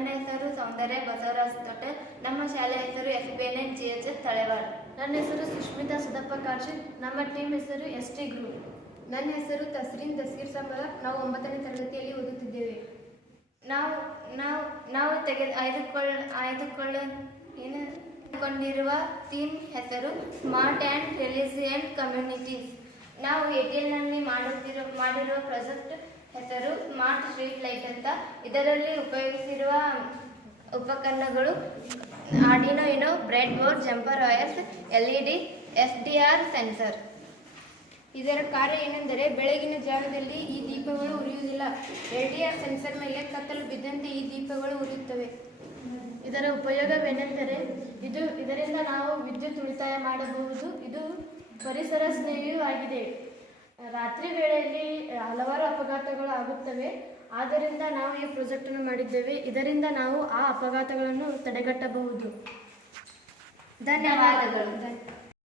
ನನ್ನ ಹೆಸರು ಸೌಂದರ್ಯ ಬಸವರಾಜ್ ತೊಟ್ಟೆ. ನಮ್ಮ ಶಾಲೆಯ ಹೆಸರು FBNet GHS ತಳೆವಾಡ. ನನ್ನ ಹೆಸರು ಸುಷ್ಮಿತಾ ಸಿದ್ದಪ್ಪ ಕಾರ್ಶಿತ್. ನಮ್ಮ ಟೀಮ್ ಹೆಸರು ST ಗ್ರೂಪ್. ನನ್ನ ಹೆಸರು ತಸ್ರೀನ್ ದಸ್ಗೀರ್ ಸಂಬಳ. ನಾವು 9ನೇ ತರಗತಿಯಲ್ಲಿ ಓದುತ್ತಿದ್ದೇವೆ. ನಾವು ಆಯ್ದುಕೊಂಡಿರುವ ಥೀಮ್ ಹೆಸರು ಸ್ಮಾರ್ಟ್ ಆ್ಯಂಡ್ ರೆಲಿಸಿಯೆಂಟ್ ಕಮ್ಯುನಿಟೀಸ್. ನಾವು ATLನಲ್ಲಿ ಮಾಡಿರುವ ಪ್ರಾಜೆಕ್ಟ್ ಹೆಸರು ಸ್ಮಾರ್ಟ್ ಸ್ಟ್ರೀಟ್ ಲೈಟ್ ಅಂತ. ಇದರಲ್ಲಿ ಉಪಯೋಗಿಸಿರುವ ಉಪಕರಣಗಳು Arduino YONO, bread board, jumper wires, LED, SDR sensor. ಇದರ ಕಾರ್ಯ ಏನೆಂದರೆ ಬೆಳಗಿನ ಜಾವದಲ್ಲಿ ಈ ದೀಪಗಳು ಉರಿಯುವುದಿಲ್ಲ. LDR ಸೆನ್ಸರ್ ಮೇಲೆ ಕತ್ತಲು ಬಿದ್ದಂತೆ ಈ ದೀಪಗಳು ಉರಿಯುತ್ತವೆ. ಇದರ ಉಪಯೋಗವೇನೆಂದರೆ ಇದರಿಂದ ನಾವು ವಿದ್ಯುತ್ ಉಳಿತಾಯ ಮಾಡಬಹುದು. ಇದು ಪರಿಸರ ಸ್ನೇಹಿಯೂ ಆಗಿದೆ. ರಾತ್ರಿ ವೇಳೆಯಲ್ಲಿ ಹಲವಾರು ಅಪಘಾತಗಳು ಆಗುತ್ತವೆ. ಆದ್ದರಿಂದ ನಾವು ಈ ಪ್ರಾಜೆಕ್ಟನ್ನು ಮಾಡಿದ್ದೇವೆ. ಇದರಿಂದ ನಾವು ಆ ಅಪಘಾತಗಳನ್ನು ತಡೆಗಟ್ಟಬಹುದು. ಧನ್ಯವಾದಗಳು.